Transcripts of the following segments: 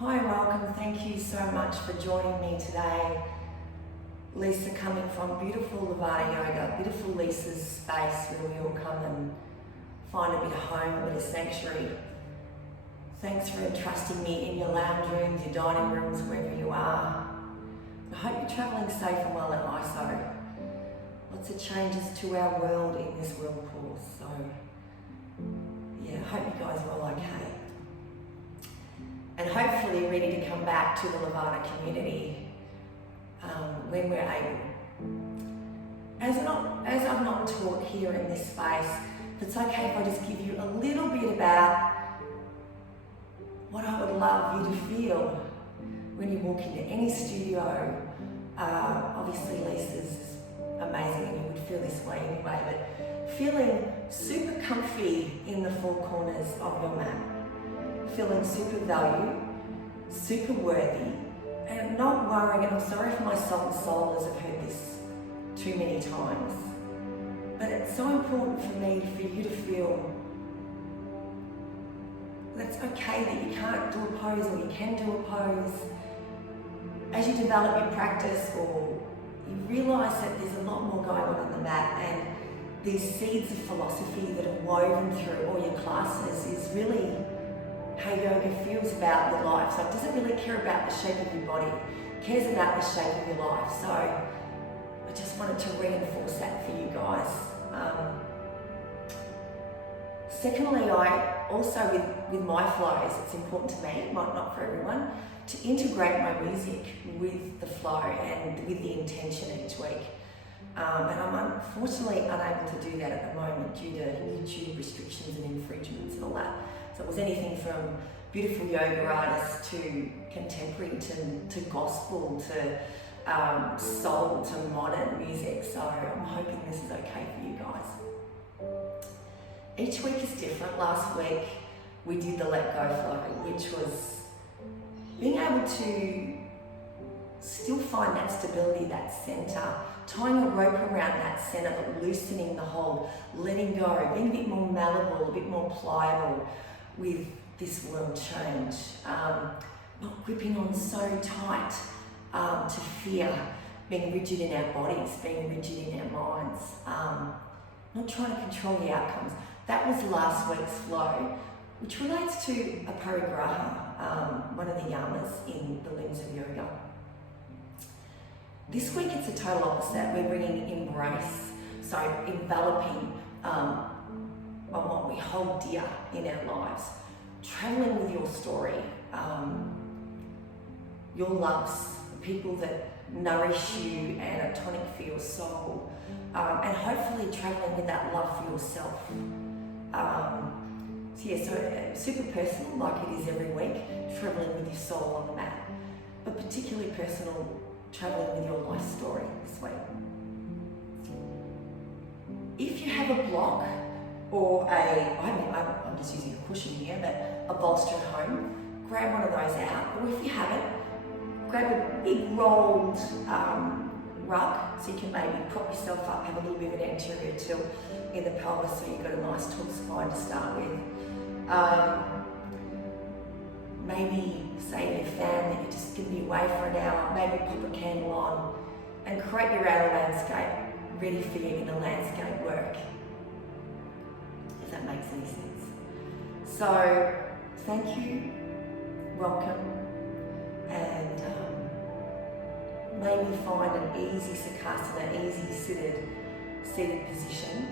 Hi, welcome. Thank you so much for joining me today. Lisa coming from beautiful Levada Yoga, beautiful Lisa's space where we all come and find a bit of home, a bit of sanctuary. Thanks for entrusting me in your lounge rooms, your dining rooms, wherever you are. I hope you're travelling safe and well at ISO. Lots of changes to our world in this world course, so yeah, I hope you guys are all okay. And hopefully ready to come back to the Levada community when we're able. As I've not taught here in this space, if it's okay if I just give you a little bit about what I would love you to feel when you walk into any studio. Obviously Lisa's amazing and you would feel this way anyway, but feeling super comfy in the four corners of your mat. Feeling super valued, super worthy, and not worrying, and I'm sorry for my salt and soulers, I've heard this too many times, but it's so important for me for you to feel that it's okay that you can't do a pose or you can do a pose. As you develop your practice or you realise that there's a lot more going on the mat, and these seeds of philosophy that are woven through all your classes is really how yoga feels about your life. So it doesn't really care about the shape of your body, it cares about the shape of your life. So I just wanted to reinforce that for you guys. Secondly, I also, with my flows, it's important to me, might not for everyone, to integrate my music with the flow and with the intention each week. And I'm unfortunately unable to do that at the moment due to YouTube restrictions and infringements and all that. So it was anything from beautiful yoga artists to contemporary to gospel to soul to modern music. So I'm hoping this is okay for you guys. Each week is different. Last week we did the let go flow, which was being able to still find that stability, that center, tying a rope around that center but loosening the hold, letting go, being a bit more malleable, a bit more pliable with this world change, not gripping on so tight to fear, being rigid in our bodies, being rigid in our minds, not trying to control the outcomes. That was last week's flow, which relates to a parigraha, one of the yamas in the limbs of yoga. This week it's a total opposite. We're bringing embrace, so enveloping on what we hold dear in our lives, traveling with your story, your loves, the people that nourish you and are tonic for your soul, and hopefully traveling with that love for yourself. So super personal, like it is every week, traveling with your soul on the mat, but particularly personal, traveling with your life story this week. If you have a block or I'm just using a cushion here, but a bolster at home, grab one of those out, or if you haven't, grab a big rolled rug so you can maybe prop yourself up, have a little bit of an anterior tilt in the pelvis so you've got a nice tall spine to start with. Maybe say to your fan that you're just going to be away for an hour, maybe pop a candle on and create your outer landscape ready for you in a landscape work, if that makes any sense. So thank you, welcome, and maybe find an easy sukhasana, easy seated position,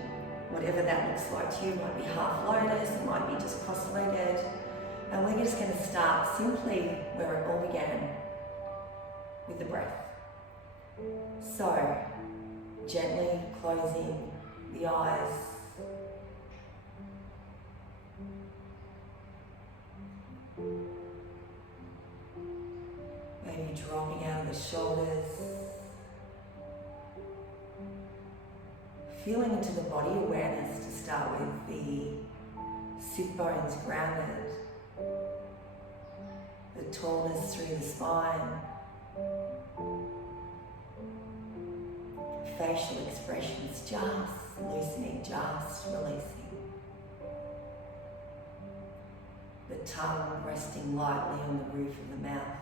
whatever that looks like to you. It might be half lotus, it might be just cross-legged. And we're just going to start simply where it all began, with the breath. So, gently closing the eyes. Maybe dropping out of the shoulders. Feeling into the body awareness to start with, the sit bones grounded. The tallness through the spine, facial expressions just loosening, just releasing. The tongue resting lightly on the roof of the mouth,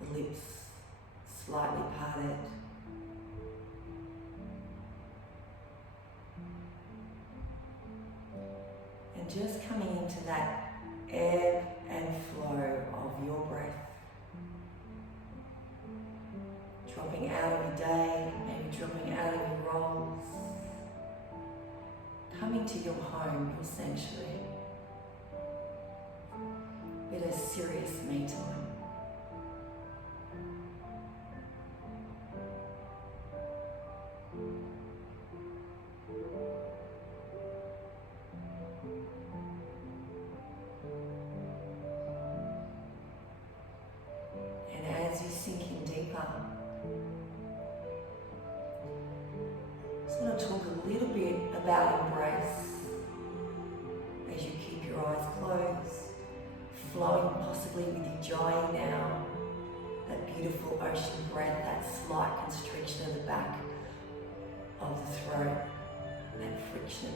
the lips slightly parted. And just coming into that ebb and flow of your breath. Dropping out of your day, maybe dropping out of your roles. Coming to your home, your sanctuary. Bit of serious me time. And as you sink in deeper, I just want to talk a little bit about embrace as you keep your eyes closed, flowing possibly with your joy now, that beautiful ocean breath, that slight constriction of the back of the throat, that friction.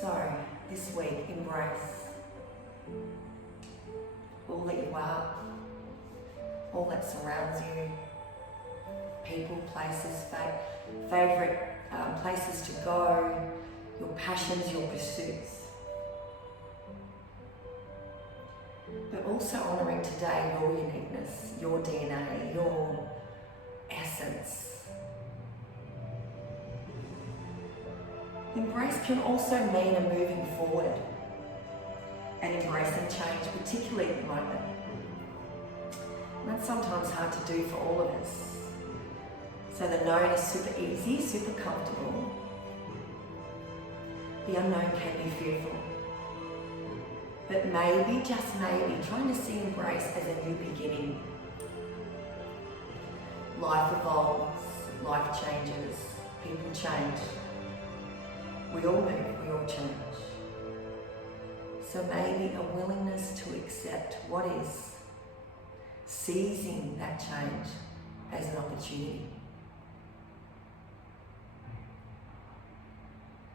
So, this week, embrace all that you are, all that surrounds you, people, places, favourite places to go, your passions, your pursuits. But also honouring today your uniqueness, your DNA, your essence. Embrace can also mean a moving forward and embracing change, particularly at the moment. And that's sometimes hard to do for all of us. So the known is super easy, super comfortable. The unknown can be fearful. But maybe, just maybe, trying to see embrace as a new beginning. Life evolves, life changes, people change. We all move, we all change. So maybe a willingness to accept what is, seizing that change as an opportunity.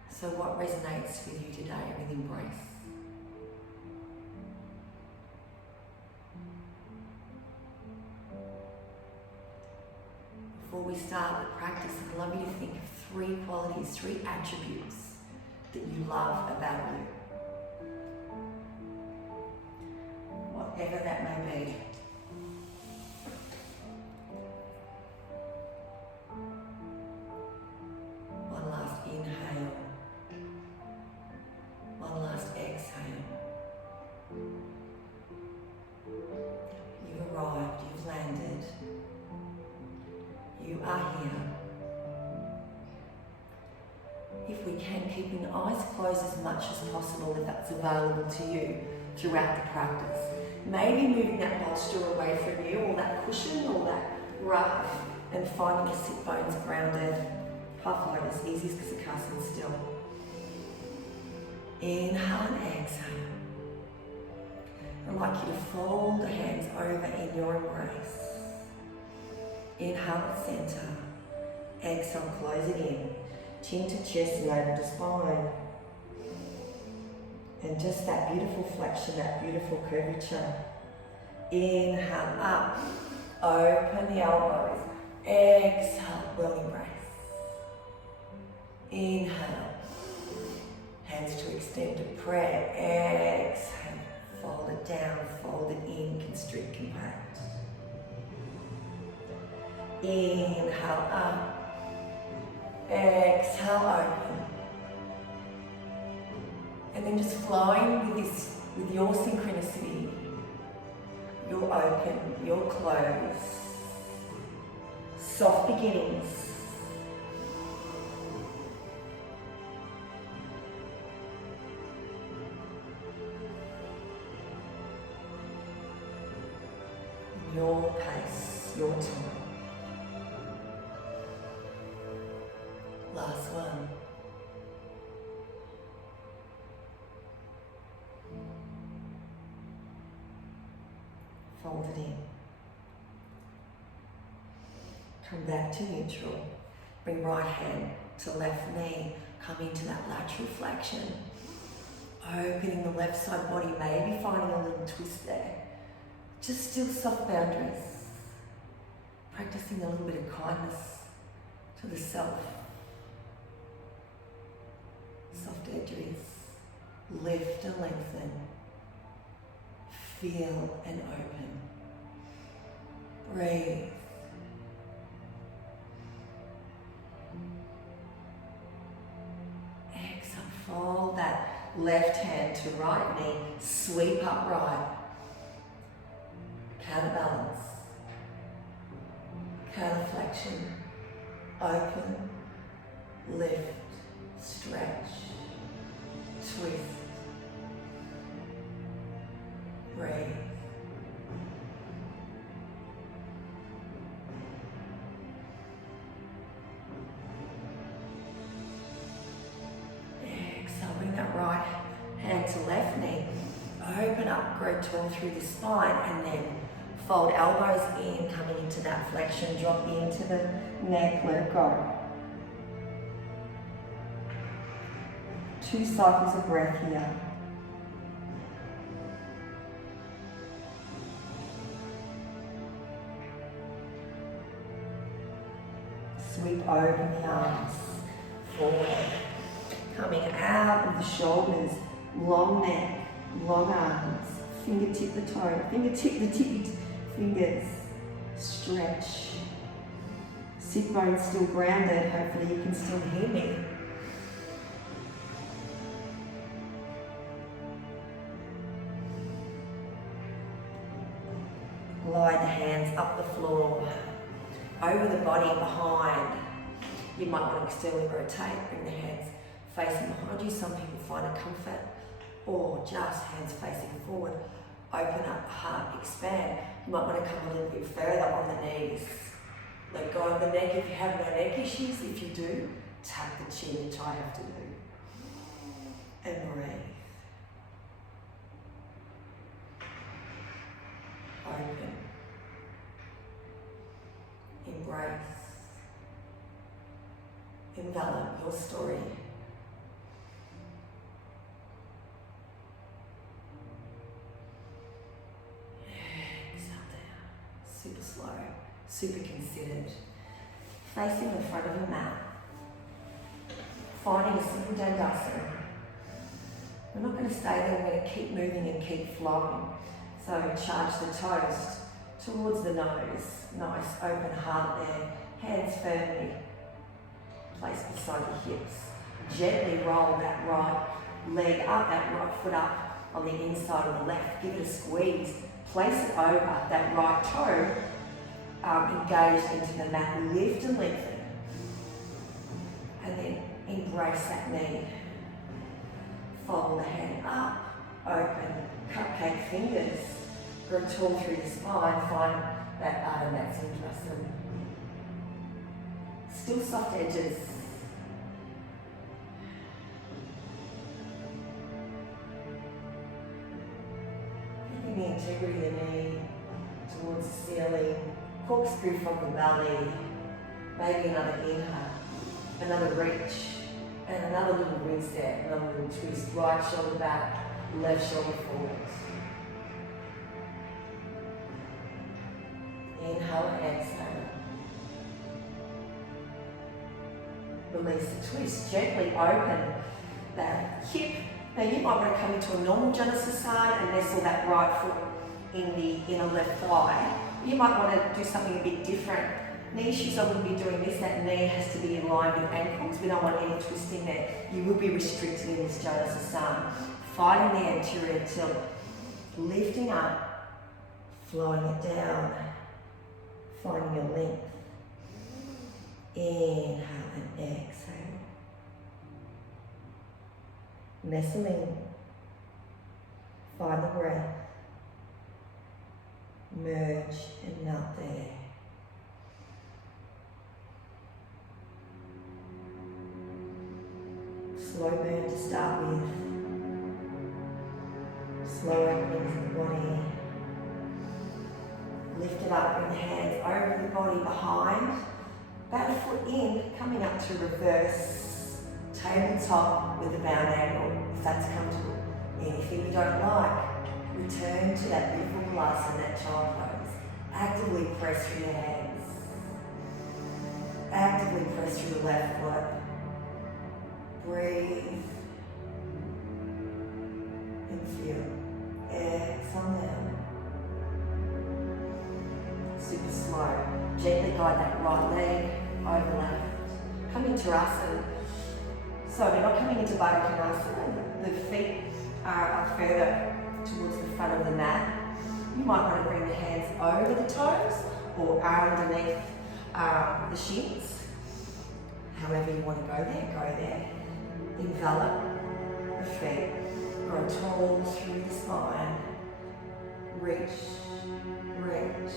So what resonates with you today with embrace? Before we start the practice, I'd love you to think of 3 qualities, 3 attributes that you love about you. Whatever that may be. One last inhale. One last exhale. You've arrived, you've landed. You are here. If we can, keeping the eyes closed as much as possible if that's available to you throughout the practice. Maybe moving that posture away from you, or that cushion, or that rug, and finding your sit bones grounded. Half lotus, easiest because it can't sit still. Inhale and exhale. I'd like you to fold the hands over in your embrace. Inhale at center. Exhale, close it in. Chin to chest, navel to spine. And just that beautiful flexion, that beautiful curvature. Inhale up. Open the elbows. Exhale, well embrace. Inhale. Hands to extend to prayer. Exhale. Fold it down, fold it in, constrict, compact. Inhale up. Exhale, open. And then just flowing with your synchronicity. You're open, you're closed. Soft beginnings. Your pace, your time. Last one. Fold it in. Come back to neutral. Bring right hand to left knee. come into that lateral flexion. Opening the left side body, maybe finding a little twist there. Just still soft boundaries. Practicing a little bit of kindness to the self. Soft edges. Lift and lengthen. Feel and open. Breathe. Exhale, fold that left hand to right knee, sweep upright. Counterbalance. Counterflexion. Open. Lift. Stretch. Twist. Breathe. Exhale, bring that right hand to left knee. Open up, grow tall through the spine, and then fold elbows in, coming into that flexion, drop into the neck, let it go. 2 cycles of breath here. Sweep over the arms, forward. Coming out of the shoulders, long neck, long arms, fingertip the toe, fingertip the tippy fingers, stretch. Sit bones still grounded, hopefully you can still hear me. Glide the hands up the floor, over the body behind. You might want to externally rotate, bring the hands facing behind you. Some people find a comfort, or just hands facing forward. Open up the heart, expand. You might want to come a little bit further on the knees. Let go of the neck if you have no neck issues. If you do, tuck the chin, which I have to do. And breathe. Open. Embrace. Envelop your story. Exhale down. Super slow, super considered. Facing the front of your mat. Finding a simple dandasana. We're not going to stay there, we're going to keep moving and keep flowing. So charge the toes towards the nose. Nice open heart there. Hands firmly placed beside the hips. Gently roll that right leg up, that right foot up on the inside of the left. Give it a squeeze. Place it over that right toe, engaged into the mat. Lift and lengthen. And then embrace that knee. Fold the hand up, open, cupcake fingers. Grow tall through the spine. Find that Ardha Matsyendrasana. Still soft edges. Keeping the integrity of the knee towards the ceiling. Corkscrew from the belly. Maybe another inhale. Another reach. And another little rinse there. Another little twist. Right shoulder back. Left shoulder forward. Inhale and exhale. Release the twist. Gently open that hip. Now you might want to come into a normal Janasana and nestle that right foot in the inner left thigh. You might want to do something a bit different. Knee issues, I wouldn't be doing this. That knee has to be in line with ankles. We don't want any twisting there. You will be restricted in this Janasana. Fighting the anterior tilt. Lifting up. Flowing it down. Finding your length. Inhale and exhale. Nestling. Find the breath. Merge and melt there. Slow burn to start with. Slow openings of the body. Lift it up, bring the hands over the body behind. Back foot in, coming up to reverse tabletop with a bound angle, if that's comfortable. Anything you don't like, return to that beautiful vinyasa, that child pose. Actively press through your hands. Actively press through the left foot. Breathe. And feel. Exhale down. Super slow. Gently guide that right leg over left. Come into Asana. So we're not coming into Baddha Konasana. The feet are further towards the front of the mat. You might want to bring the hands over the toes or underneath the shins. However you want to go there, go there. Envelop the feet. Grow tall through the spine. Reach, reach,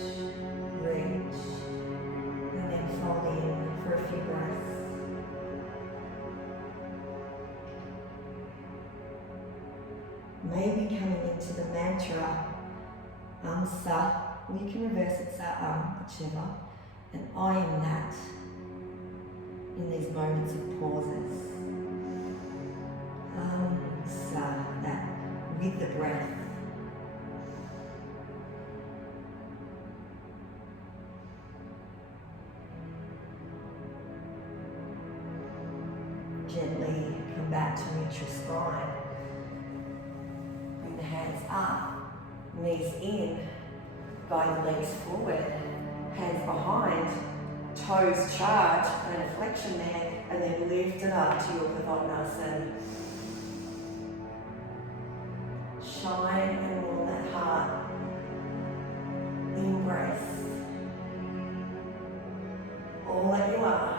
reach. And then fold in for a few breaths. Maybe coming into the mantra, Sa, or you can reverse it, Sa, whichever. And I am that in these moments of pauses. Sa, that with the breath. Gently come back to neutral spine. Bring the hands up, knees in, guide the legs forward, hands behind, toes charge, and a flexion there, and then lift it up to your Padottanasana. Shine and warm that heart. Embrace all that you are,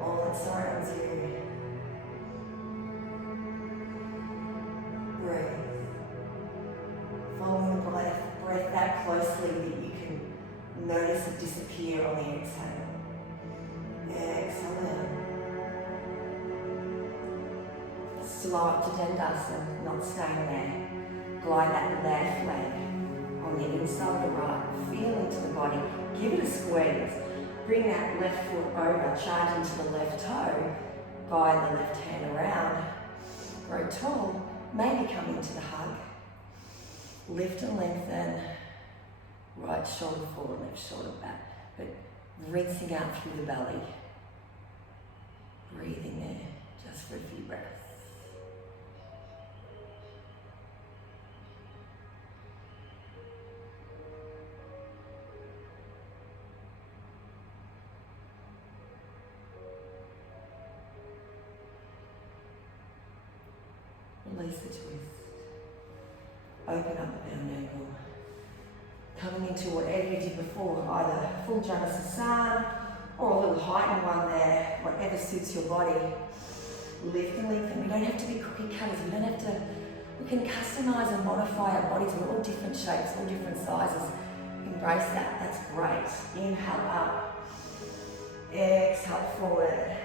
all that surrounds you. Breathe. Following the breath that closely that you can notice it disappear on the exhale. Exhale out. Slow up to Dandasana, not staying there. Glide that left leg on the inside of the right. Feel into the body. Give it a squeeze. Bring that left foot over, charge into the left toe. Guide the left hand around. Grow tall. Maybe come into the hug. Lift and lengthen. Right shoulder forward, left shoulder back. But rinsing out through the belly. Breathing there, just for a few breaths. Release the twist. Open up the bound ankle. Coming into whatever you did before, either full Janasasana or a little heightened one there, whatever suits your body. Lift and lengthen. We don't have to be cookie cutters. We can customize and modify our bodies. We're all different shapes, all different sizes. Embrace that. That's great. Inhale up. Exhale forward.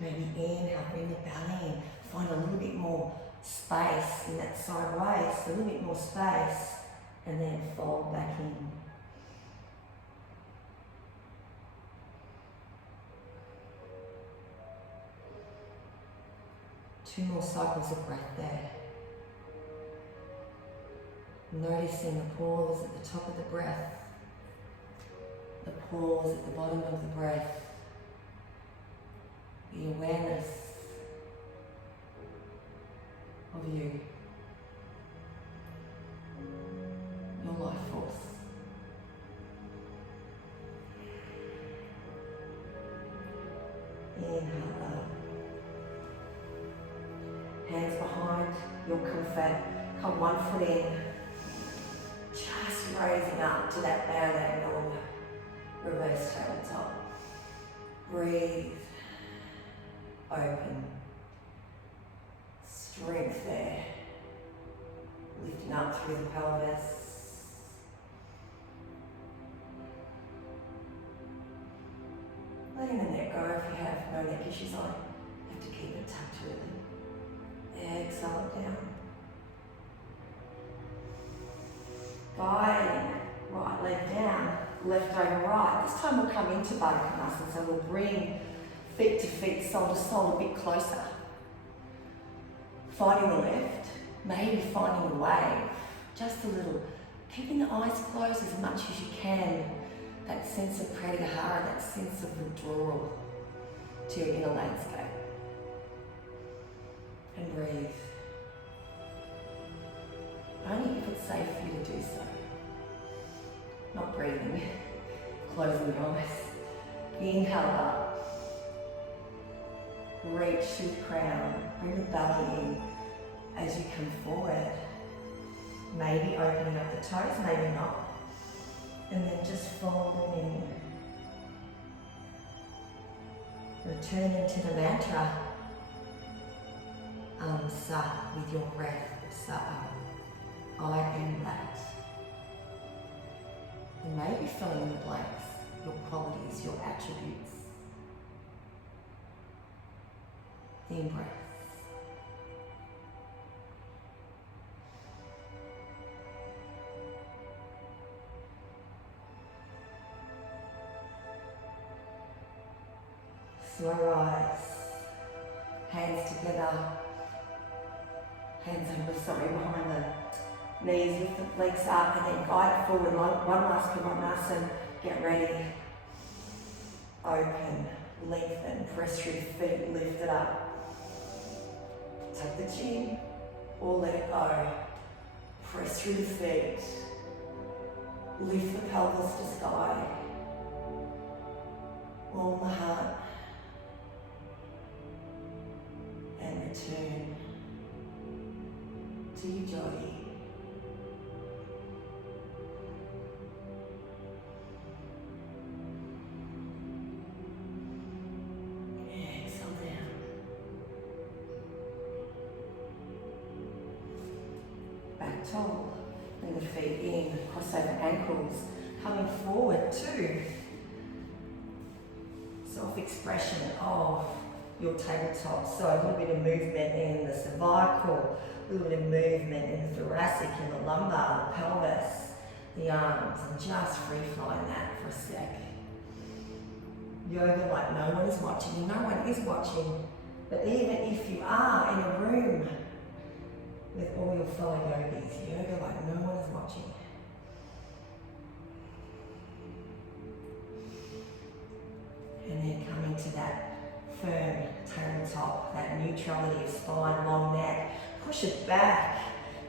Maybe inhale, bring the belly in. Find a little bit more space in that side waist, a little bit more space, and then fold back in. Two more cycles of breath there. Noticing the pause at the top of the breath, the pause at the bottom of the breath. The awareness of you, your life force. Inhale up. Hands behind your comfort. Come one foot in. Just raising up to that bound angle. Reverse tabletop. Breathe. Open. Strength there. Lifting up through the pelvis. Letting the neck go if you have no neck issues on. You have to keep it tucked really. Exhale it down. Guiding right leg down, left left over right. This time we'll come into Baddha Konasana, so we'll bring feet to feet, soul to soul, a bit closer. Finding the left, maybe finding the wave, just a little. Keeping the eyes closed as much as you can. That sense of pratyahara, that sense of withdrawal to your inner landscape. And breathe. Only if it's safe for you to do so. Not breathing, closing your eyes. Inhale up. Reach to the crown. Bring the belly in as you come forward. Maybe opening up the toes, maybe not. And then just folding in. Returning to the mantra. Sa with your breath. Sa. I am that. And maybe filling in the blanks, your qualities, your attributes. The in-breath. Slow rise, hands together, hands over, behind the knees, lift the legs up and then guide it forward. One last Pranayama, get ready. Open, lengthen, press through the feet, lift it up. Tuck the chin or let it go. Press through the feet. Lift the pelvis to sky. Warm the heart. And return to your joy. Exhale down. Back tall. Bring the feet in, cross over ankles. Coming forward to self-expression of your tabletop. So a little bit of movement in the cervical, a little bit of movement in the thoracic, in the lumbar, the pelvis, the arms, and just free flowing that for a sec. Yoga like no one is watching, and no one is watching, but even if you are in a room with all your fellow yogis, yoga like no one is watching. And then coming to that firm tabletop, that neutrality of spine, long neck. Push it back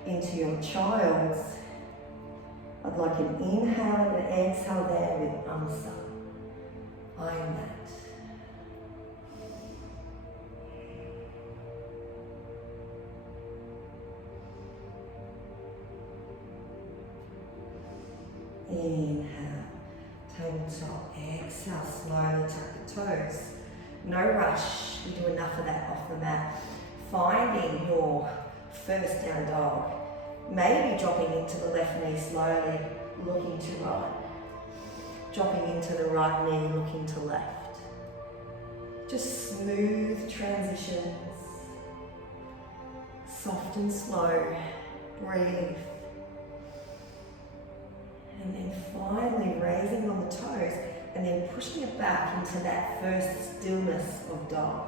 into your child's. I'd like an inhale and an exhale there with Amsa. I am that. Inhale, tabletop. Exhale, slowly tuck the toes. No rush, you do enough of that off the mat. Finding your first down dog. Maybe dropping into the left knee slowly, looking to right. Dropping into the right knee, looking to left. Just smooth transitions. Soft and slow. Breathe. And then finally raising on the toes and then pushing it back into that first stillness of dog.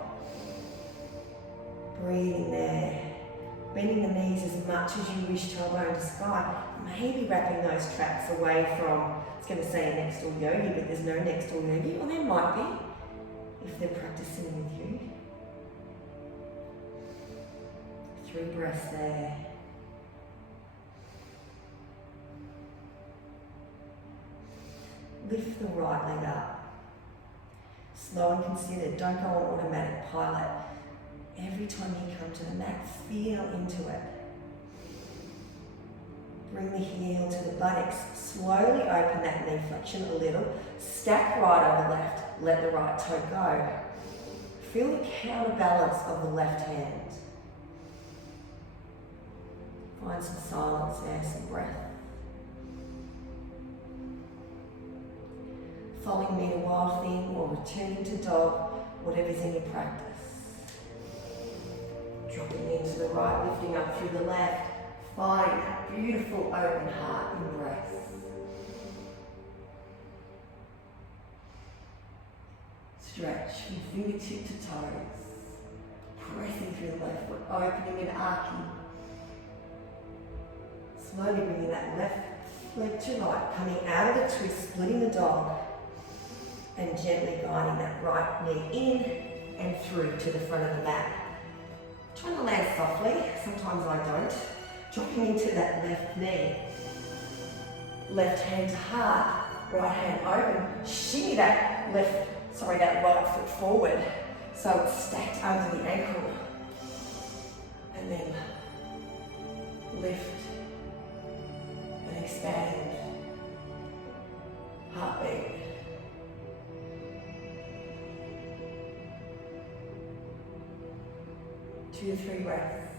Breathing there. Bending the knees as much as you wish to elbow to sky. Maybe wrapping those traps away from, I was going to say a next door yogi, but there's no next door yogi. Or there might be, if they're practicing with you. 3 breaths there. Lift the right leg up. Slow and considered. Don't go on automatic pilot. Every time you come to the mat, feel into it. Bring the heel to the buttocks. Slowly open that knee flexion a little. Stack right over left. Let the right toe go. Feel the counterbalance of the left hand. Find some silence there, some breath. Following me to wild thing or returning to dog, whatever's in your practice. Dropping into the right, lifting up through the left. Find that beautiful open heart embrace. Stretch from fingertip to toes. Pressing through the left foot, opening and arcing. Slowly bringing that left leg to right, coming out of the twist, splitting the dog, and gently guiding that right knee in and through to the front of the mat. Trying to land softly, sometimes I don't. Dropping into that left knee. Left hand to heart, right hand open. Shimmy that that right foot forward so it's stacked under the ankle. And then lift and expand. Heartbeat. 2 to 3 breaths.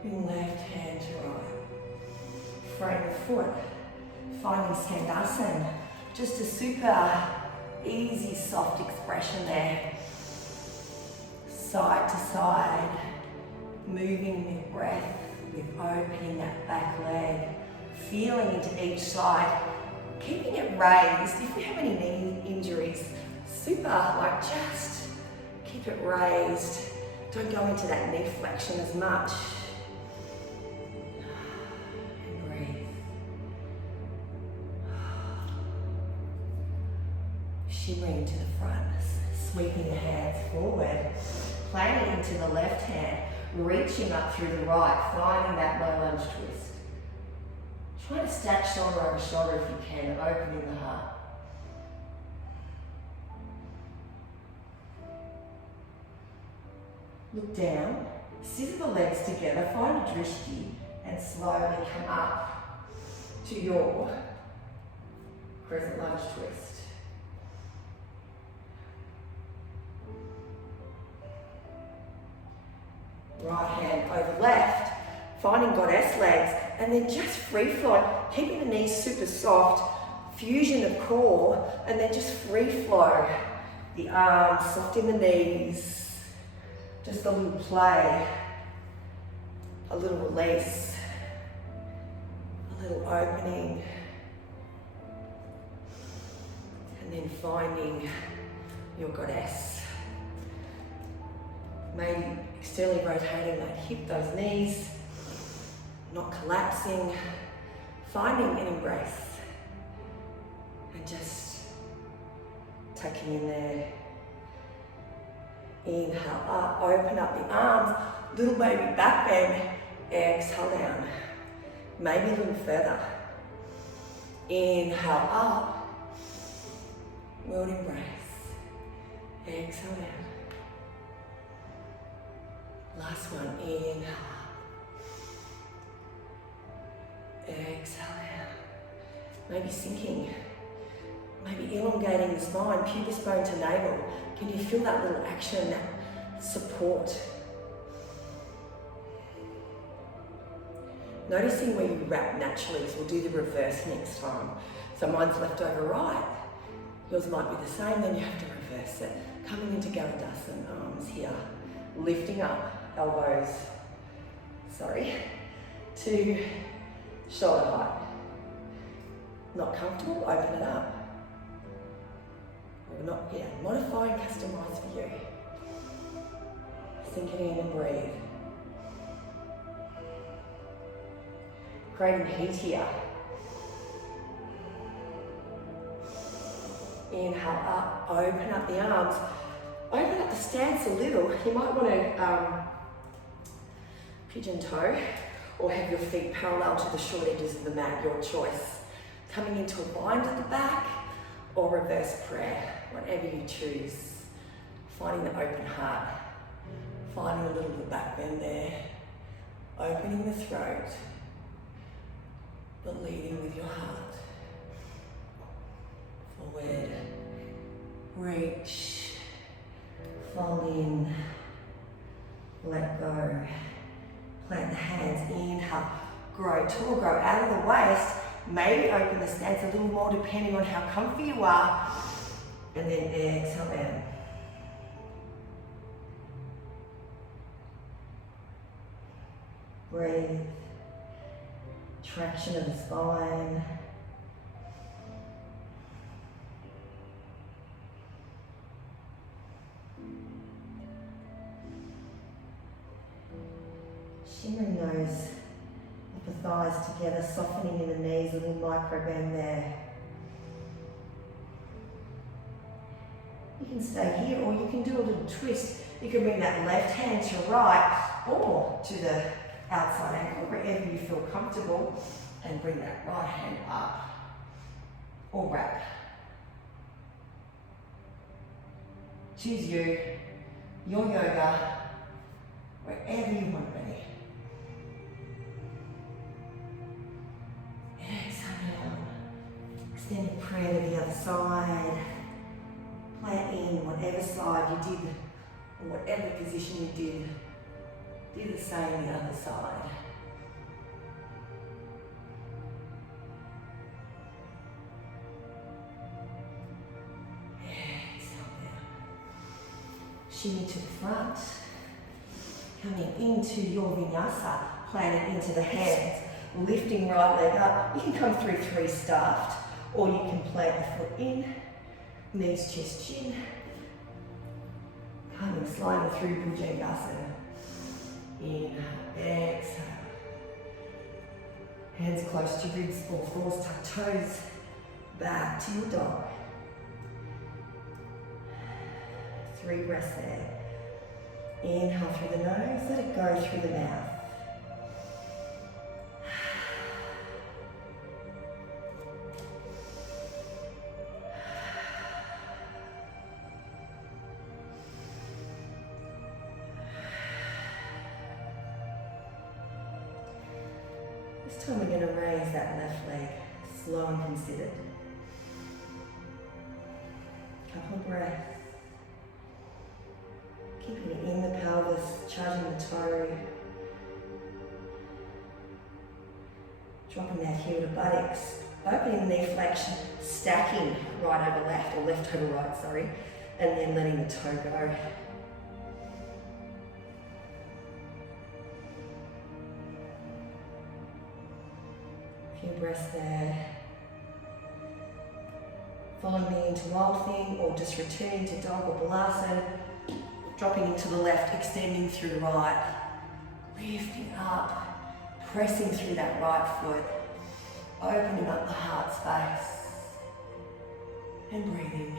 Bring left hand to right. Frame the foot. Finding Skandasana. Just a super easy, soft expression there. Side to side. Moving with breath, with opening that back leg. Feeling into each side. Keeping it raised. If you have any knee injuries, just keep it raised. Don't go into that knee flexion as much. And breathe. Shimmering to the front, sweeping the hands forward, planting into the left hand, reaching up through the right, finding that low lunge twist. Try to stack shoulder over shoulder if you can, opening the heart. Look down, scissor the legs together, find a drishti, and slowly come up to your crescent lunge twist. Right hand over left, finding goddess legs, and then just free flow, keeping the knees super soft, fusion of core, and then just free flow. The arms, soft in the knees, just a little play, a little release, a little opening, and then finding your goddess. Maybe externally rotating that hip, those knees, not collapsing, finding an embrace, and just taking in there. Inhale up, open up the arms, little baby back bend, exhale down, maybe a little further. Inhale up, world embrace, exhale down. Last one, inhale up, exhale out. Maybe sinking, maybe elongating the spine, pubis bone to navel. Can you feel that little action, that support? Noticing where you wrap naturally, so we'll do the reverse next time. So mine's left over right, yours might be the same, then you have to reverse it. Coming into Garudasana, arms here, lifting up, elbows, to shoulder height. Not comfortable, open it up. Or not, modify and customize for you. Sinking in and breathe. Creating heat here. Inhale up, open up the arms. Open up the stance a little. You might want to pigeon toe or have your feet parallel to the short edges of the mat, your choice. Coming into a bind at the back or reverse prayer, whatever you choose. Finding the open heart, finding a little bit of back bend there, opening the throat, but leading with your heart. Forward, reach, fold in, let go, plant the hands, inhale, grow tall, grow out of the waist, maybe open the stance a little more depending on how comfy you are, and then exhale down. Breathe, traction of the spine, Shimmering those upper thighs together, softening in the knees, a little micro bend there. You can stay here, or you can do a little twist. You can bring that left hand to your right or to the outside ankle, wherever you feel comfortable, and bring that right hand up or wrap. Choose you, your yoga, wherever you want to be. Exhale. Extend a prayer to the other side. Plant in whatever side you did, or whatever position you did. Do the same on the other side. Exhale down. Shimmy to the front. Coming into your vinyasa, planting into the hands. Lifting right leg up. You can come through three staffed, or you can plant the foot in. Knees, chest, chin. Coming, sliding through Bhujangasana. Inhale, exhale. Hands close to ribs, ball floors, tuck toes. Back to your dog. 3 breaths there. Inhale through the nose, let it go through the mouth. This time we're going to raise that left leg, slow and considered. Couple of breaths. Keeping it in the pelvis, charging the toe. Dropping that heel to buttocks, opening the knee flexion, stacking right over left, or left over right, sorry, and then letting the toe go. A few breaths there. Follow me into Wild Thing, or just returning to Dog or Balasana. Dropping into the left, extending through the right, lifting up, pressing through that right foot, opening up the heart space, and breathing.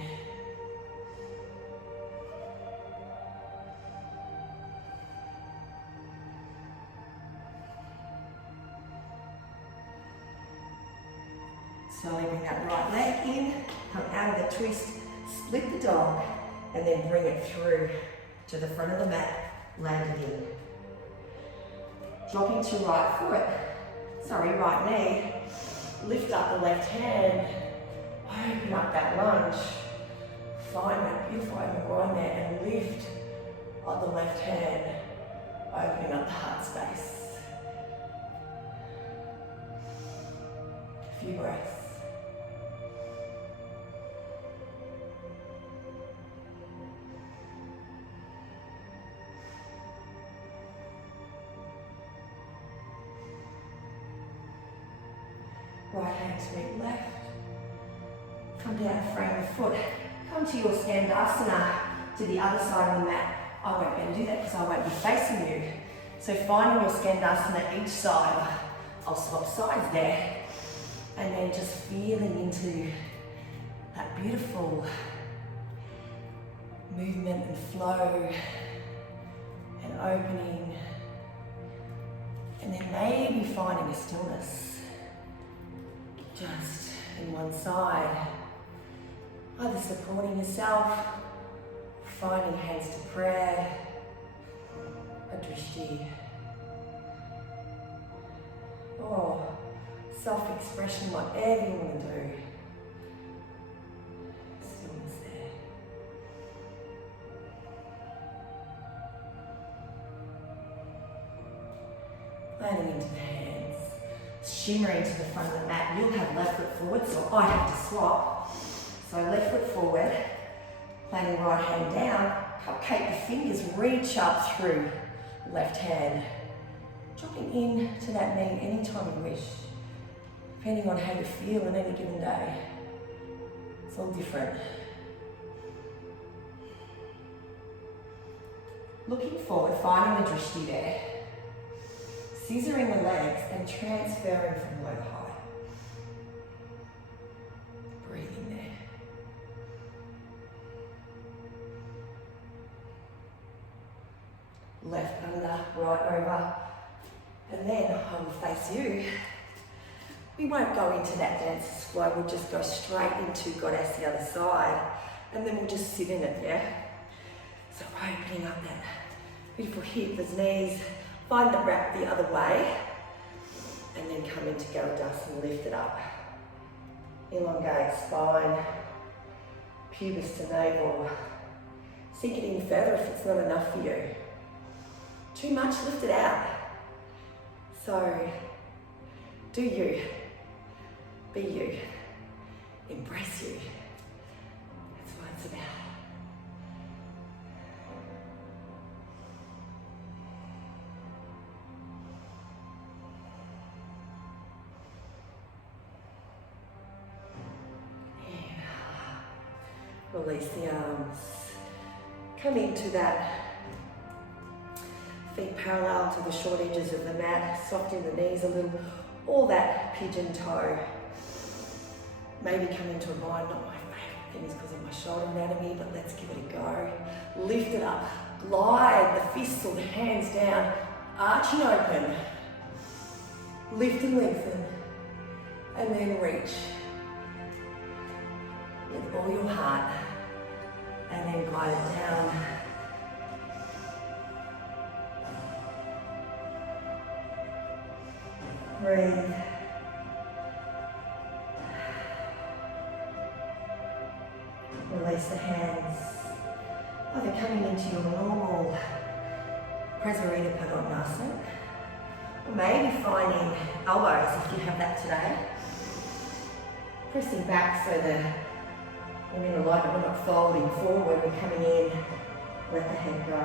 Slowly bring that right leg in, come out of the twist, split the dog, and then bring it through to the front of the mat, land it in. Dropping to right knee, lift up the left hand, open up that lunge, find that beautiful open groin there and lift up the left hand, opening up the heart space. A few breaths. Right hand to meet left. Come down, frame the foot. Come to your Skandasana to the other side of the mat. I won't be able to do that because I won't be facing you. So finding your Skandasana each side. I'll swap sides there. And then just feeling into that beautiful movement and flow and opening. And then maybe finding a stillness. Just in one side, either supporting yourself, finding hands to prayer, a drishti, or self-expression, whatever you want to do. Stillness there. Landing into the hands. Shimmering to the front of the mat. You'll have left foot forward, so I have to swap. So left foot forward, planting right hand down, cupcake the fingers, reach up through left hand. Dropping in to that knee anytime you wish, depending on how you feel on any given day. It's all different. Looking forward, finding the drishti there. scissoring the legs and transferring from low to high. Breathe in there. Left under, right over, and then I will face you. We won't go into that dancer's flow, we'll just go straight into goddess the other side, and then we'll just sit in it, yeah? So opening up that beautiful hip, those knees, find the wrap the other way, and then come into Garudas, lift it up. Elongate spine, pubis to navel. Sink it in further if it's not enough for you. Too much, lift it out. So, do you, be you, embrace you. That's what it's about. Release the arms. Come into that. Feet parallel to the short edges of the mat. Soften the knees a little. All that pigeon toe. Maybe come into a bind. Not my favourite thing is because of my shoulder anatomy, but let's give it a go. Lift it up. Glide the fists or the hands down. Arching open. Lift and lengthen. And then reach. With all your heart, and then glide it down. Breathe. Release the hands, either coming into your normal Prasarita Padottanasana, or maybe finding elbows if you have that today. Pressing back so that we're in alignment, we're not folding forward, we're coming in, let the head go.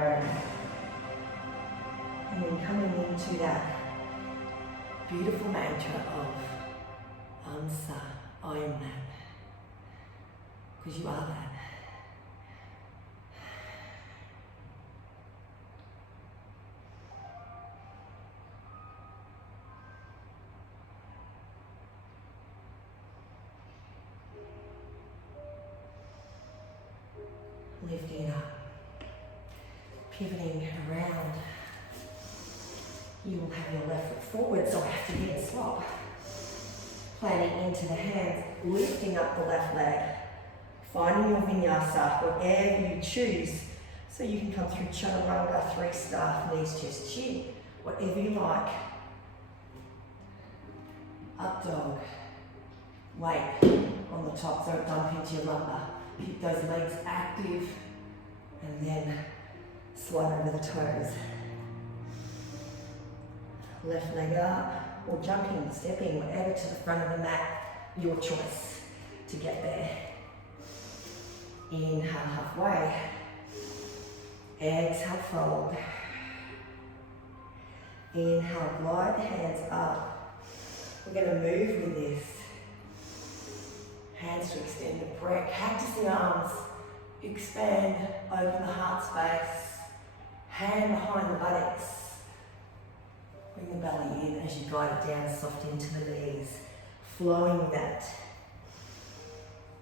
And then coming into that beautiful mantra of Amsa, I am that. Because you are that. Lifting up, pivoting around. You will have your left foot forward, so I have to get a swap. Planting into the hands, lifting up the left leg, finding your vinyasa, whatever you choose. So you can come through chaturanga, three staff, knees, chest, chin, whatever you like. Up dog, weight on the top, don't dump into your lumbar. Keep those legs active, and then slide over the toes. Left leg up, or jumping, stepping, whatever to the front of the mat, your choice to get there. Inhale halfway, exhale fold. Inhale, glide the hands up. We're going to move with this. Hands to extend the breath, cactus the arms, expand, open the heart space, hand behind the buttocks, bring the belly in as you glide it down, soft into the knees, flowing with that.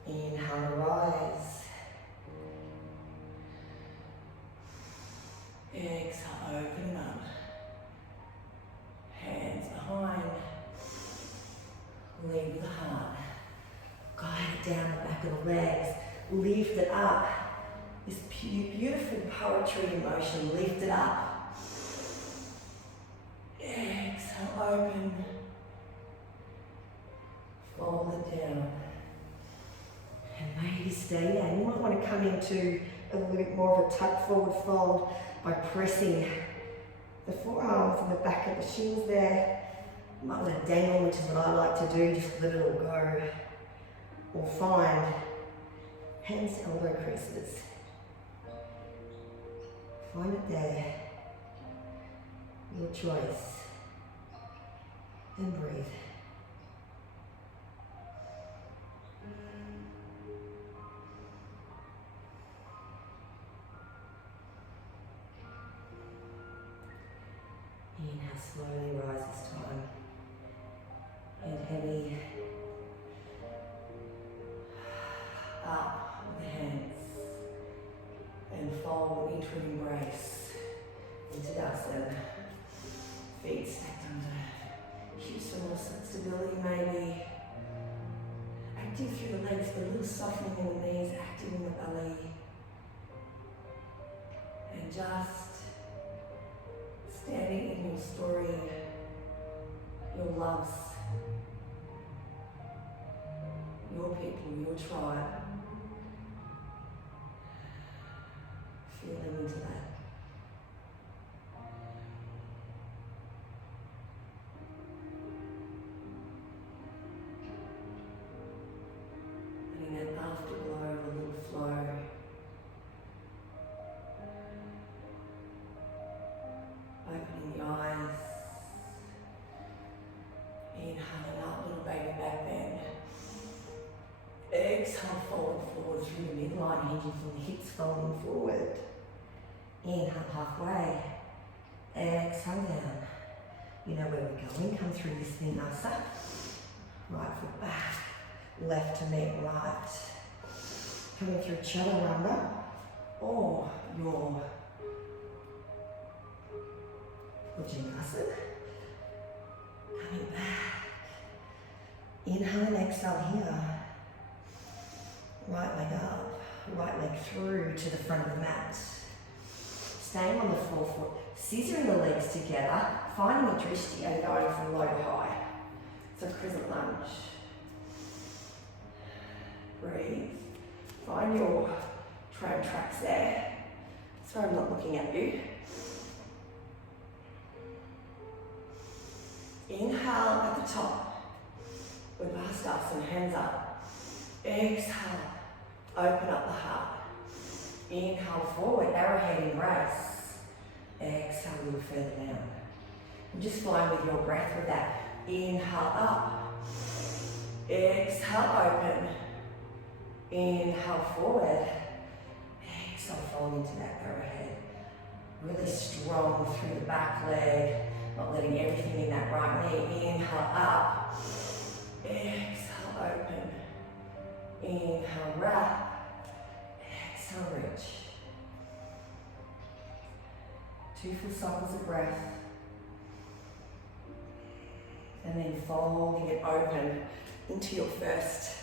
Inhale, rise. Exhale, open up. Hands behind, lead with the heart. Guide it down the back of the legs, lift it up. This beautiful poetry in motion, lift it up. Exhale, open. Fold it down. And maybe stay there. You might want to come into a little bit more of a tuck forward fold by pressing the forearms and the back of the shins there. You might want to dangle, which is what I like to do, just let it all go. Or find hands to elbow creases. Find it there. Your choice. And breathe. Inhale. slowly rise this time. Head heavy. Up with the hands. And fold into an embrace. Into Dasana. Feet stacked under. Hips for more stability maybe. Active through the legs, but a little softening in the knees, active in the belly. And just standing in your story, your loves, your people, your tribe. Feeling into that. Letting that afterglow, a little flow. Opening the eyes. Inhaling up, little baby back bend. Exhale, forward through the midline, hinging from the hips, folding forward. Inhale halfway. Exhale down. You know where we're going. Come through this vinyasa. Right foot back. Left to meet right. Coming through chaturanga or your Bhujangasana. Coming back. Inhale and exhale here. Right leg up, right leg through to the front of the mat. Staying on the forefoot, scissoring the legs together, finding a drishti and going from low to high. So crescent lunge. Breathe. Find your tram tracks there. Sorry, I'm not looking at you. Inhale at the top. Udvastasana, hands up. Exhale, open up the heart. Inhale forward, arrowhead embrace. Exhale a little further down. And just flying with your breath with that. Inhale up. Exhale open. Inhale forward. Exhale fold into that arrowhead. Really strong through the back leg. Not letting everything in that right knee. Inhale up. Exhale open. Inhale wrap. Exhale reach. 2 full cycles of breath. And then folding it open into your first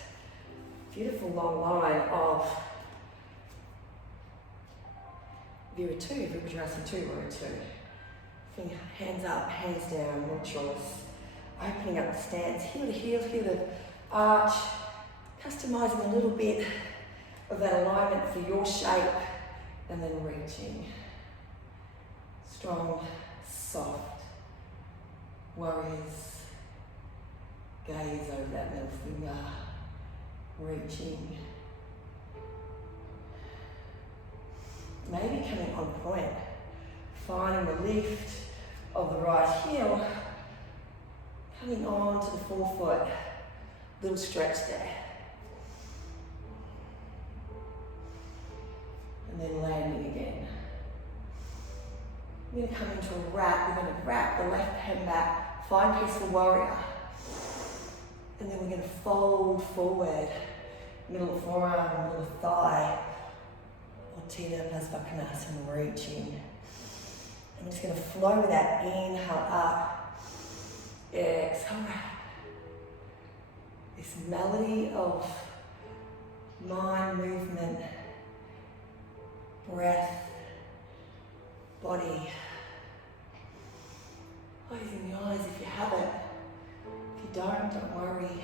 beautiful long line of Viratu, Vibhujangasana 2, Warrior 2. Hands up, hands down, your choice. Opening up the stance, heel to heel to arch. Customizing a little bit of that alignment for your shape. And then reaching. Strong, soft warriors. Gaze over that middle finger. Reaching. Maybe coming on point. Finding the lift of the right heel. Coming on to the forefoot. Little stretch there. And then landing again. We're going to come into a wrap. We're going to wrap the left hand back. Find peaceful warrior. And then we're going to fold forward. Middle of forearm, middle of thigh. Uttita Pasvakonasana, reaching. I'm just going to flow with that. Inhale up. Exhale wrap. This melody of mind, movement, breath, body. Closing the eyes if you have it. If you don't worry.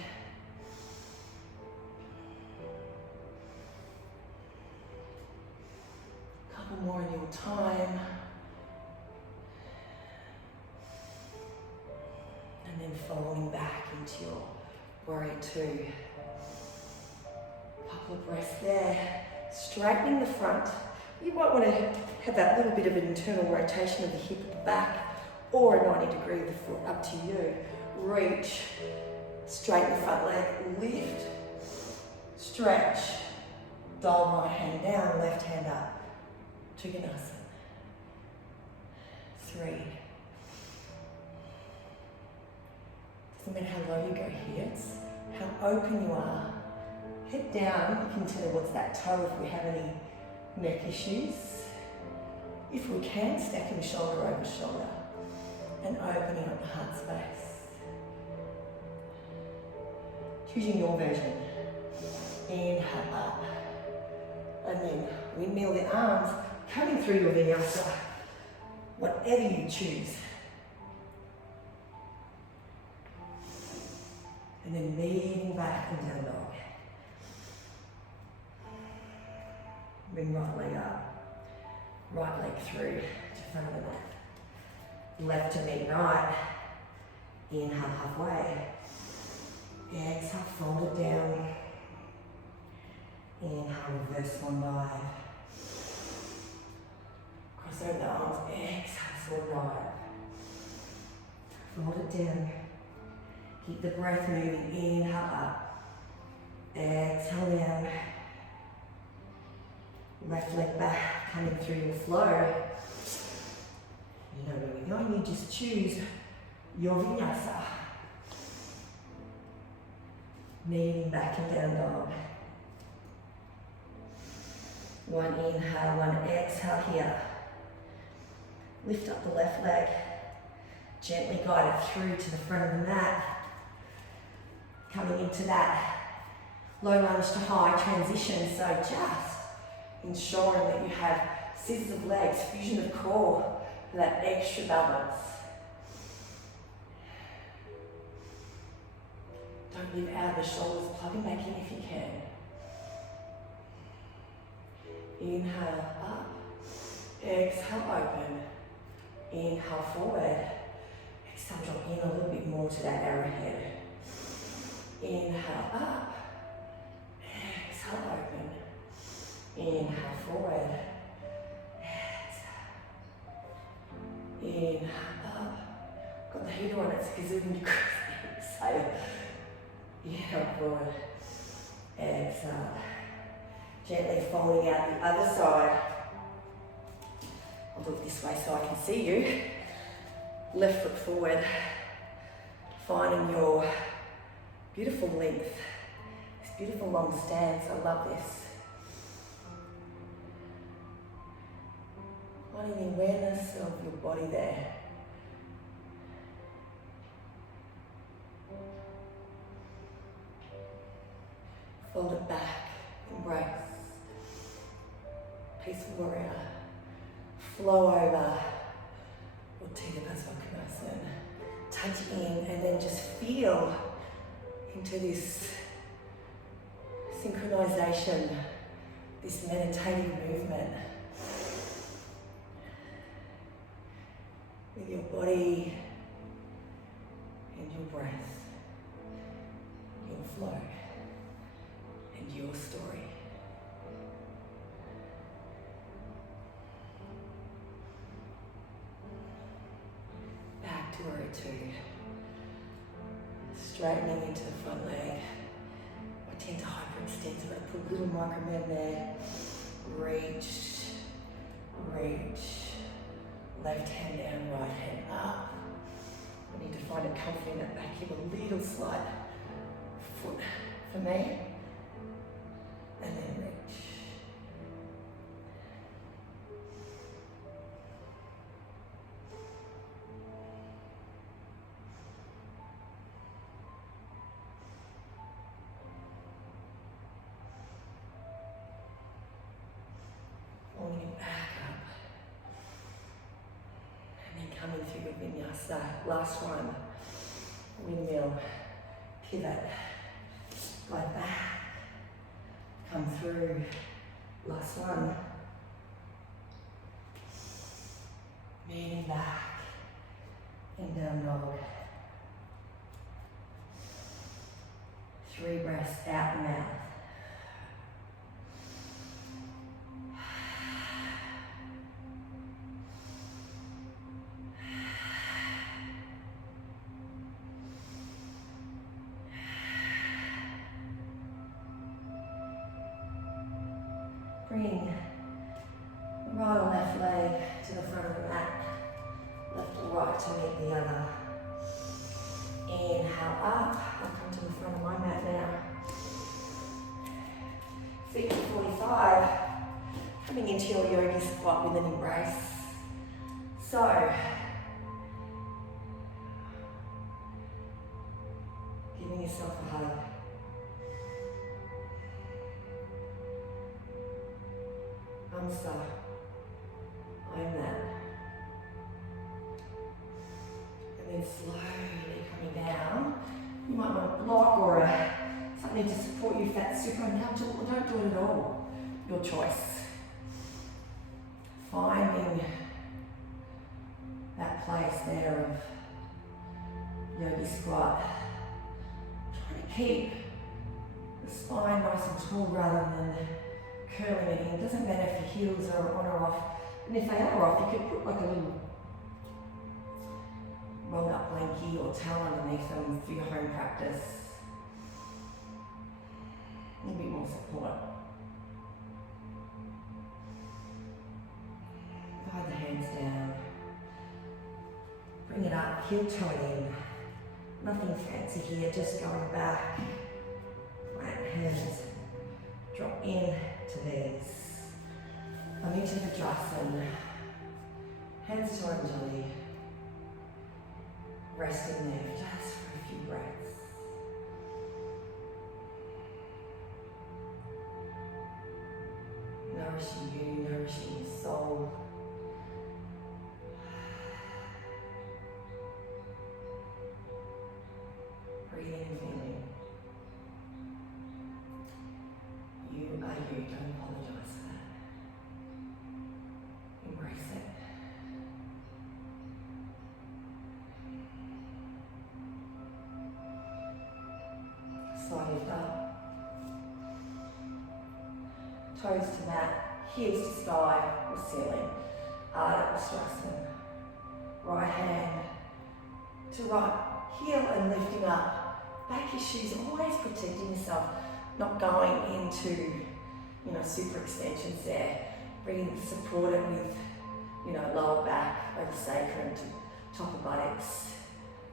A couple more in your time. And then folding back into your Warrior 2. Couple of breaths there. Straightening the front. You might want to have that little bit of an internal rotation of the hip at the back or a 90 degree of the foot, up to you. Reach, straighten the front leg, lift, stretch, dial right hand down, left hand up. Trikonasana. 3, Doesn't matter how low you go here, it's how open you are. Head down, you can tell what's that toe if we have any neck issues. If we can, stacking shoulder over shoulder and opening up the heart space. Choosing your version. Inhale up. And then windmill the arms, coming through your vinyasa. Whatever you choose. And then leaning back and down dog. Bring right leg up. Right leg through to front of the mat. Left to meet right. Inhale halfway. Exhale, fold it down. Inhale, reverse one dive. Cross over the arms. Exhale, sword dive. Fold it down. Keep the breath moving. Inhale up. Exhale down. Left leg back, coming through your flow. You know where we're going, you just choose your vinyasa. Kneeling back and down dog. One inhale, one exhale here. Lift up the left leg. Gently guide it through to the front of the mat. Coming into that low lunge to high transition, so just ensuring that you have scissors of legs, fusion of core for that extra balance. Don't leave out of the shoulders, plug them back in if you can. Inhale up, exhale open, inhale forward, exhale drop in a little bit more to that arrowhead. Inhale up, exhale open. Inhale forward, exhale. Inhale up. Got the heater on, it's gazooing you exhale. Inhale forward, exhale. Gently folding out the other side. I'll look this way so I can see you. Left foot forward, finding your beautiful length. This beautiful long stance, I love this. Finding the awareness of your body there. Fold it back, embrace. Peaceful warrior. Flow over. Uttita Pasvakanasana. Touch in and then just feel into this synchronization, this meditative movement. With your body and your breath, your flow, and your story. Back to warrior two. Straightening into the front leg. I tend to hyperextend, so I put a little micro bend there. Reach, reach. Left hand down, right hand up. I need to find a comfort in that back hip, a little slight foot for me. And then reach. Pulling it back up. Coming through your vinyasa. Last one. Windmill. Pivot. Glide back. Come through. Last one. Leaning back. And down dog. 3 breaths out the mouth. Bring the right or left leg to the front of the mat, left or right to meet the other. Inhale up. I'll come to the front of my mat now. Feet to 45. Coming into your yogi squat with an embrace. So, giving yourself a hug. I'm that. And then slowly coming down. You might want a block or something to support you if that's super unnatural, or don't do it at all. Your choice. Finding that place there of yogi squat. Trying to keep the spine nice and tall rather than curling it in. It doesn't matter if your heels are on or off. And if they are off, you could put like a little rolled up blankie or towel underneath them for your home practice. A little bit more support. Guide the hands down. Bring it up, heel toe it in. Nothing fancy here, just going back. Flat hands. Drop in to these. I'm into Vajrasana. Hands to Anjali. Resting there just for a few breaths. Nourishing you, nourishing your soul. Breathing and feeling. You are you, don't apologize for that. Embrace it. Slide lift up. Toes to mat, heels to sky or ceiling. Ardha Ustrasana. Right hand to right heel and lifting up. Back your shoes, always protecting yourself, not going into, super extensions there. Support it with, lower back over sacrum to top of buttocks.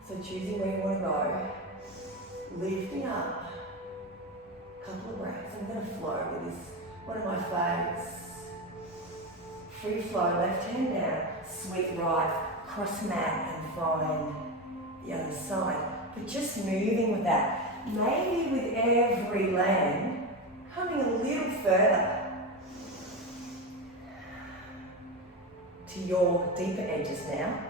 So choosing where you want to go. Lifting up. Couple of breaths. I'm going to flow with this. One of my faves. Free flow, left hand down. Sweep right. Cross mat and find the other side. But just moving with that. Maybe with every land, coming a little further to your deeper edges now.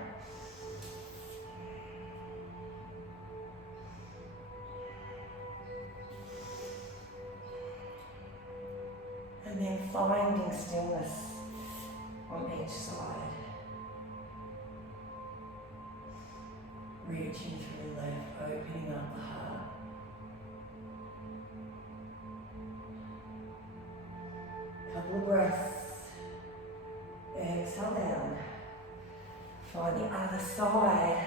And then finding stillness on each side. Reaching through the left, opening up the heart. Couple of breaths. Exhale down. Find the other side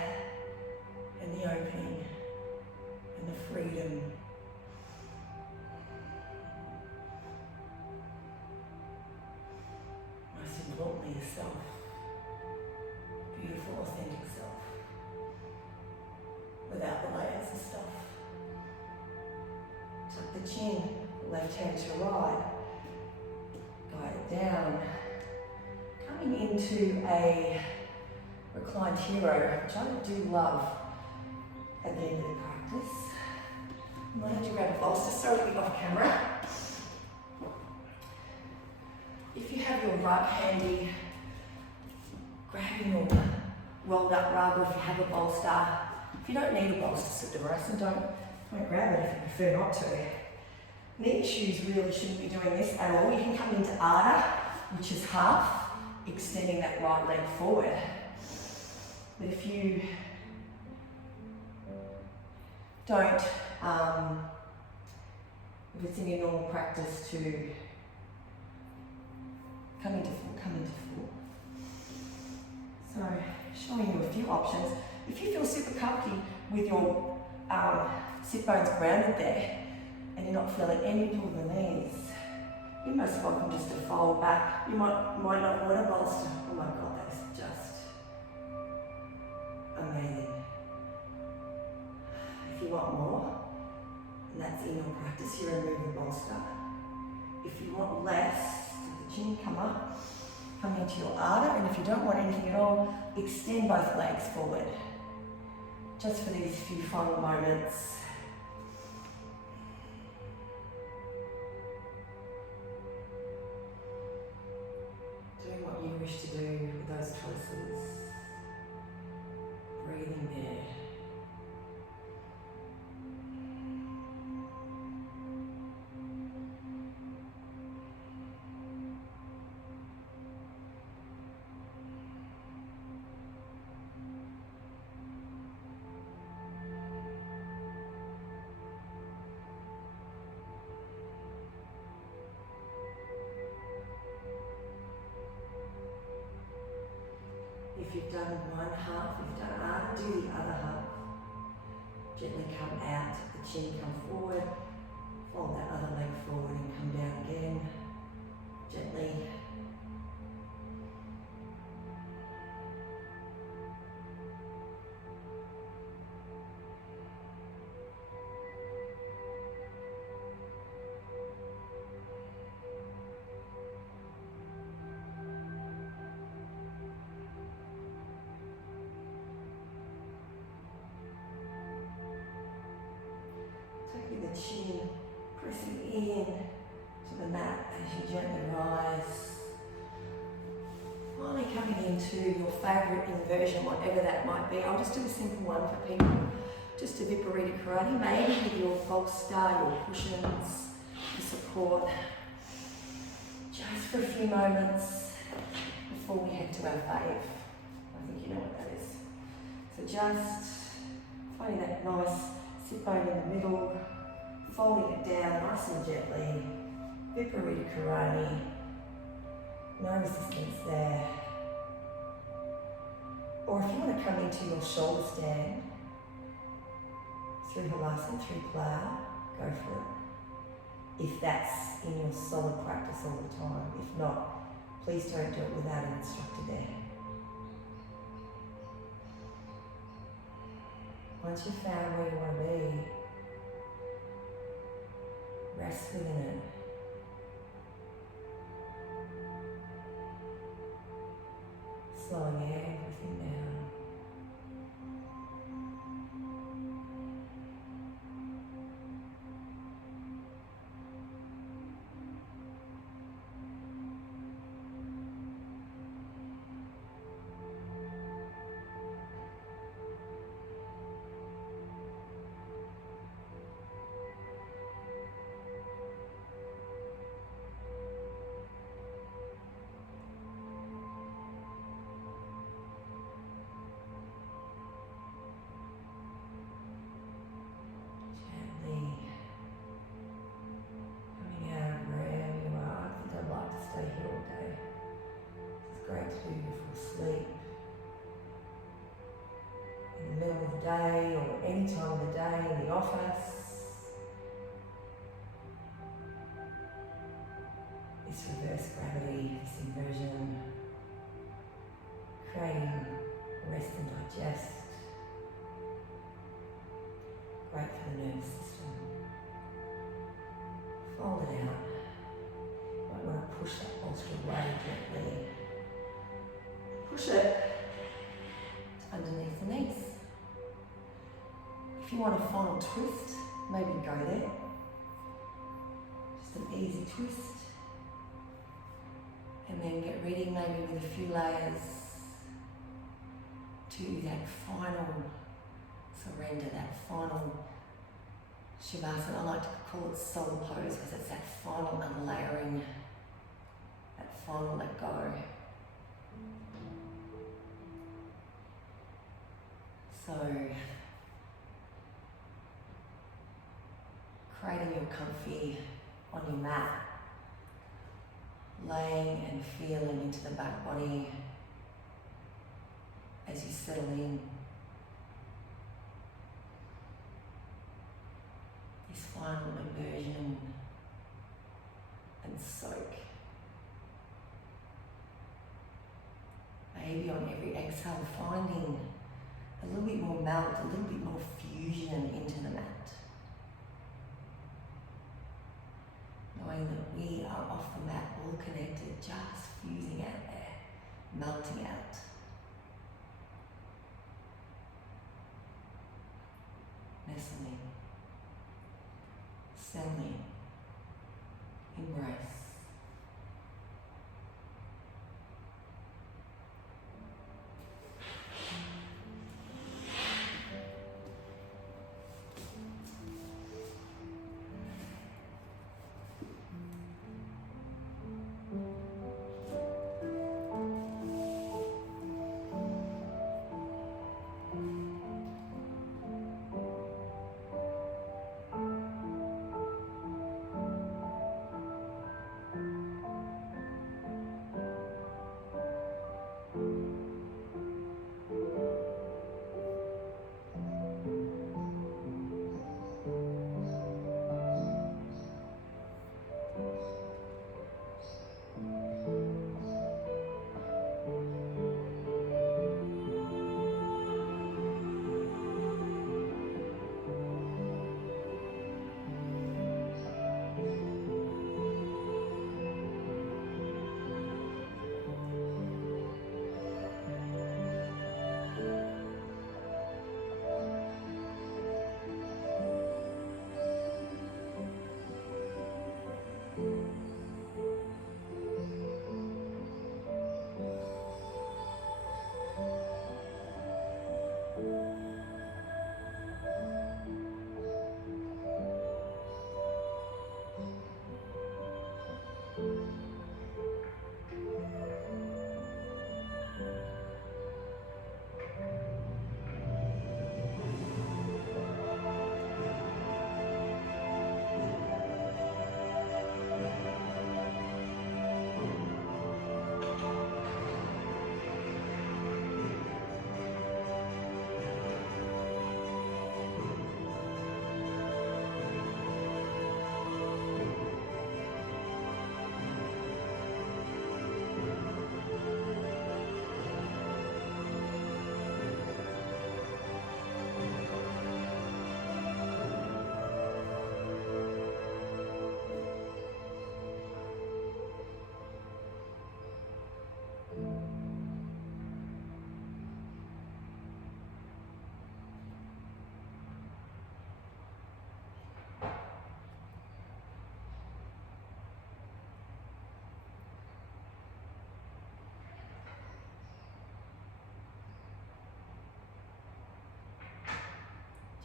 and the opening and the freedom. Most importantly, yourself. Beautiful, authentic self. Without the layers of stuff. Tuck the chin, left hand to right. Guide it down. Coming into a reclined hero, which I do love at the end of the practice. I might have to grab a bolster, sorry to be off camera. If you have your rug handy, grabbing your rolled up rug, or if you have a bolster. If you don't need a bolster, Siddharasa, don't grab it if you prefer not to. Knee shoes really shouldn't be doing this at all. You can come into Ardha, which is half, extending that right leg forward. But if you don't, if it's in your normal practice to come into full. So, showing you a few options. If you feel super comfy with your sit bones grounded there and you're not feeling any pull in the knees, you're most welcome just to fold back. You might not want a bolster. Oh my God, that is just amazing. in your practice, you remove the bolster. If you want less, the chin come up, come into your ada, and if you don't want anything at all, extend both legs forward. Just for these few final moments. Doing what you wish to do with those choices. Breathing there. If you've done one half, you've done ada, do the other half. Gently come out, the chin come forward, fold that other leg forward and come down again. Gently. The chin pressing in to the mat as you gently rise. Finally coming into your favourite inversion, whatever that might be. I'll just do a simple one for people. Just a Viparita Karate, maybe with your bolster, your cushions, the support. Just for a few moments before we head to our fave. I think you know what that is. So just finding that nice sit bone in the middle, folding it down nice and gently, Viparita Karate, no resistance there. Or if you want to come into your shoulder stand, through Halasana, through plow, go for it. If that's in your solid practice all the time. If not, please don't do it without an instructor there. Once you've found where you want to be, rest within it. Slowing everything down. Day or any time of the day in the office. This reverse gravity, this inversion, creating rest and digest. Great for the nervous system. Fold it out. Might want to push that bolster away gently. Push it underneath the knees. If you want a final twist, maybe go there. Just an easy twist. And then get ready maybe with a few layers to that final surrender, that final Shavasana. I like to call it soul pose because it's that final unlayering, that final let go. So, creating your comfy on your mat, laying and feeling into the back body as you settle in. This final immersion and soak. Maybe on every exhale, finding a little bit more melt, a little bit more fusion into the mat. knowing that we are off the mat, all connected, just fusing out there, melting out. Nestling, settling, embrace.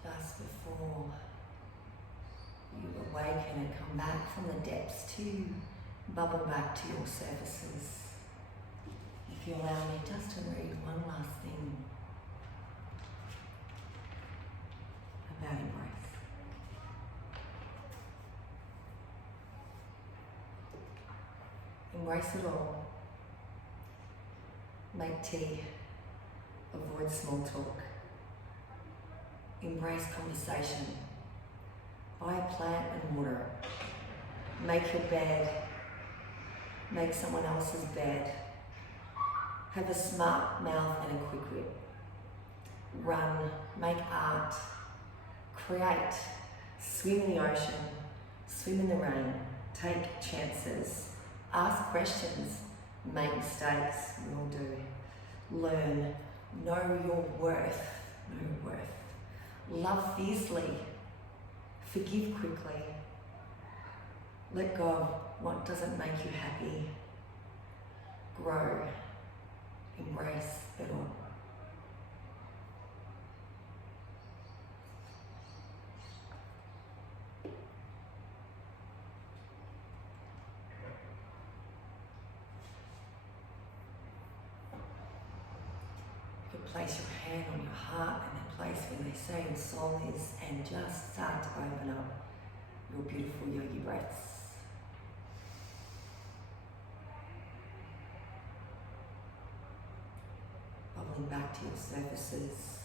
Just before you awaken and come back from the depths to bubble back to your surfaces. If you allow me just to read one last thing about embrace. Embrace it all. Make tea. Avoid small talk. Embrace conversation. Buy a plant and water it. Make your bed. Make someone else's bed. Have a smart mouth and a quick wit. Run, make art, create, swim in the ocean, swim in the rain, take chances, ask questions, make mistakes, we all do. Learn, know your worth, love fiercely, forgive quickly, let go of what doesn't make you happy, grow, embrace it all. You can place your hand on your heart and the place where they say your soul is, and just start to open up your beautiful yogi breaths. Bubbling back to your surfaces.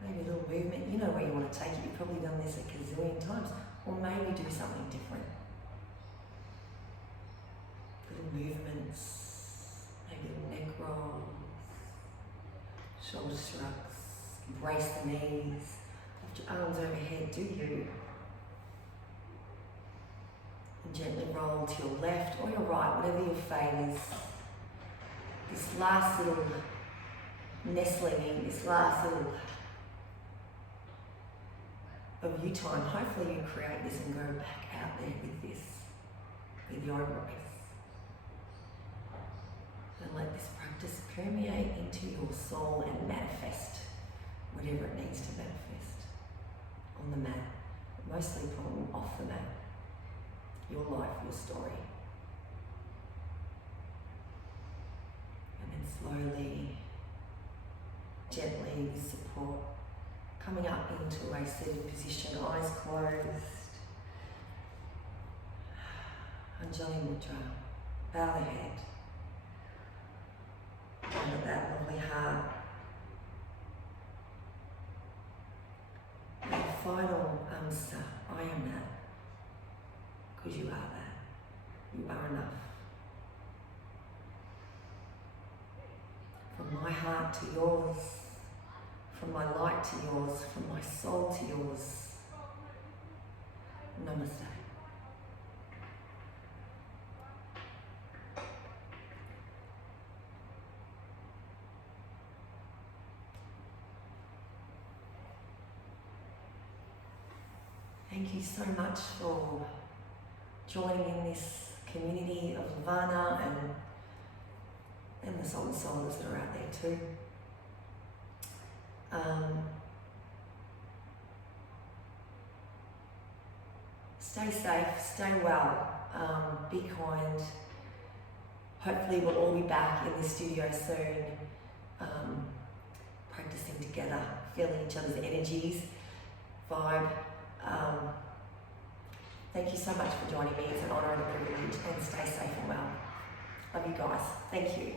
Maybe a little movement, you know where you want to take it, you've probably done this a gazillion times, or maybe do something different. Little movements, maybe little neck rolls, shoulder shrugs, embrace the knees, Lift your arms overhead, do you. And gently roll to your left or your right, whatever your favours. This last little nestling in, this last little of you time, hopefully you create this and go back out there with this, with your embrace. And let this practice permeate into your soul and manifest whatever it needs to manifest on the mat, mostly probably off the mat. Your life, your story. And then slowly, gently, with support, coming up into a seated position, eyes closed. Anjali Mudra, bow the head. And with that lovely heart, the final answer, I am that. Because you are that. You are enough. From my heart to yours, from my light to yours, from my soul to yours. Namaste. Thank you so much for joining in this community of Nirvana and the soul souls that are out there too. Stay safe, stay well, be kind. Hopefully we'll all be back in the studio soon, practicing together, feeling each other's energies, vibe. Thank you so much for joining me. It's an honour and a privilege, and stay safe and well. Love you guys. Thank you.